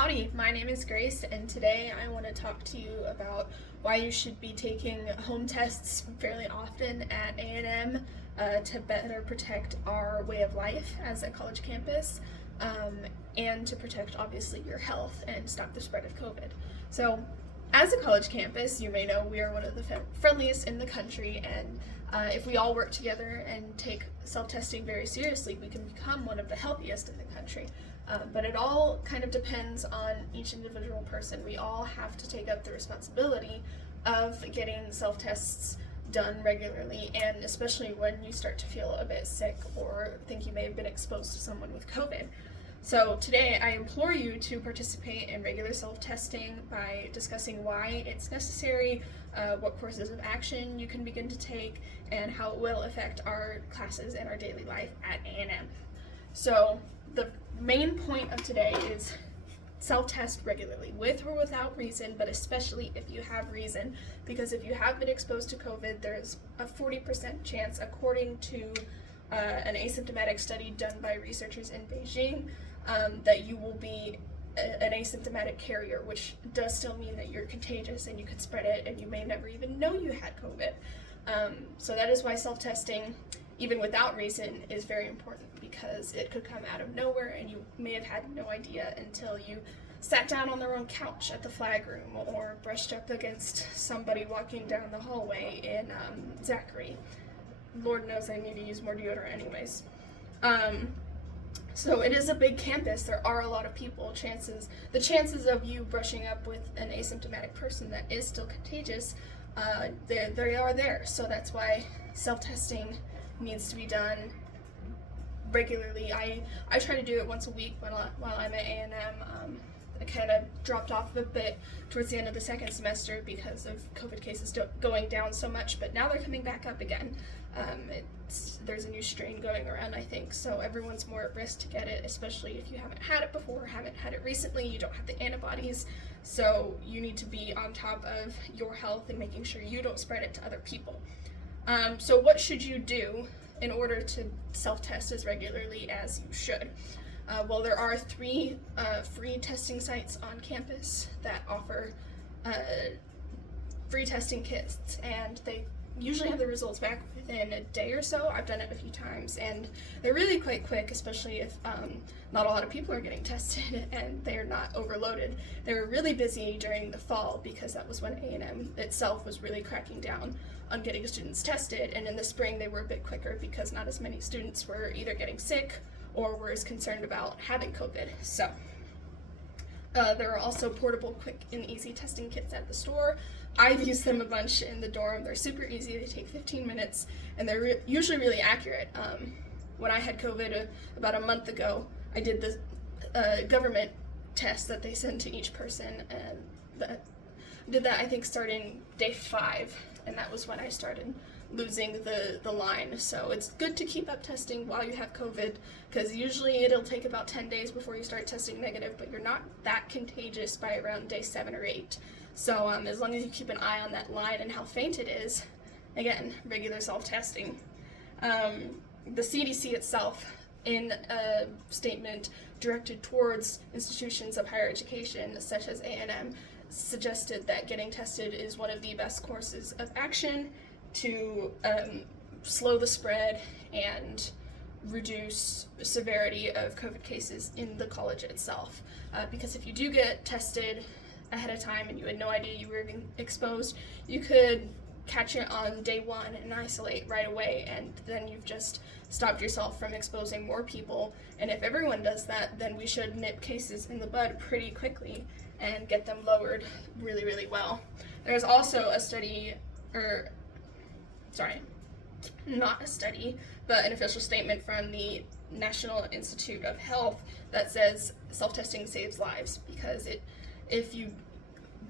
Howdy, my name is Grace, and today I want to talk to you about why you should be taking home tests fairly often at A&M to better protect our way of life as a college campus, and to protect, obviously, your health and stop the spread of COVID. So, as a college campus, you may know we are one of the friendliest in the country, and if we all work together and take self-testing very seriously, we can become one of the healthiest in the country. But it all kind of depends on each individual person. We all have to take up the responsibility of getting self-tests done regularly, and especially when you start to feel a bit sick or think you may have been exposed to someone with COVID. So today I implore you to participate in regular self-testing by discussing why it's necessary, what courses of action you can begin to take, and how it will affect our classes and our daily life at A&M. So the main point of today is self-test regularly, with or without reason, but especially if you have reason, because if you have been exposed to COVID, there's a 40% chance, according to an asymptomatic study done by researchers in Beijing, that you will be an asymptomatic carrier, which does still mean that you're contagious and you could spread it and you may never even know you had COVID. So that is why self-testing, even without reason, is very important, because it could come out of nowhere and you may have had no idea until you sat down on the wrong couch at the flag room or brushed up against somebody walking down the hallway in Zachary. Lord knows I need to use more deodorant anyways. So it is a big campus. There are a lot of people. The chances of you brushing up with an asymptomatic person that is still contagious, they are there. So that's why self-testing needs to be done regularly. I try to do it once a week while I'm at A&M. I kind of dropped off a bit towards the end of the second semester because of COVID cases going down so much, but now they're coming back up again. There's a new strain going around, I think, so everyone's more at risk to get it, especially if you haven't had it before, haven't had it recently, you don't have the antibodies, so you need to be on top of your health and making sure you don't spread it to other people. So what should you do in order to self-test as regularly as you should? Well, there are 3 free testing sites on campus that offer free testing kits, and they usually have the results back within a day or so. I've done it a few times, and they're really quite quick, especially if not a lot of people are getting tested and they're not overloaded. They were really busy during the fall because that was when A&M itself was really cracking down on getting students tested, and in the spring they were a bit quicker because not as many students were either getting sick or were as concerned about having COVID. So there are also portable, quick, and easy testing kits at the store. I've used them a bunch in the dorm. They're super easy. They take 15 minutes, and they're usually really accurate. When I had COVID about a month ago, I did the government test that they send to each person, and I did that, I think, starting day 5, and that was when I started losing the line. So it's good to keep up testing while you have COVID, because usually it'll take about 10 days before you start testing negative, but you're not that contagious by around day 7 or 8. So as long as you keep an eye on that line and how faint it is, again, regular self-testing. The CDC itself, in a statement directed towards institutions of higher education, such as A&M, suggested that getting tested is one of the best courses of action to slow the spread and reduce severity of COVID cases in the college itself. Because if you do get tested ahead of time and you had no idea you were being exposed, you could catch it on day 1 and isolate right away, and then you've just stopped yourself from exposing more people. And if everyone does that, then we should nip cases in the bud pretty quickly and get them lowered really, really well. There's also a study, not a study, but an official statement from the National Institute of Health that says self-testing saves lives, because if you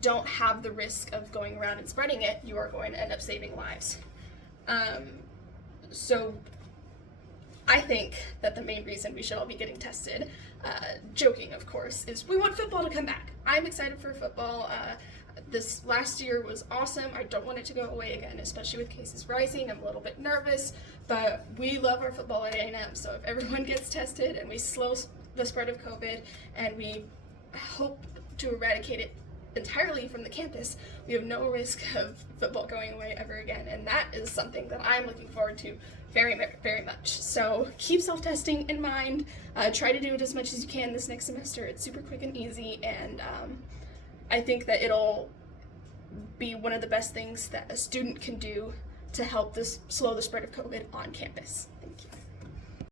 don't have the risk of going around and spreading it, you are going to end up saving lives. So I think that the main reason we should all be getting tested, joking of course, is we want football to come back. I'm excited for football. This last year was awesome. I don't want it to go away again, especially with cases rising. I'm a little bit nervous, but we love our football at A&M, so if everyone gets tested and we slow the spread of COVID and we hope to eradicate it entirely from the campus, we have no risk of football going away ever again, and that is something that I'm looking forward to very, very much. So keep self-testing in mind. Try to do it as much as you can this next semester. It's super quick and easy, and I think that it'll be one of the best things that a student can do to help slow the spread of COVID on campus. Thank you.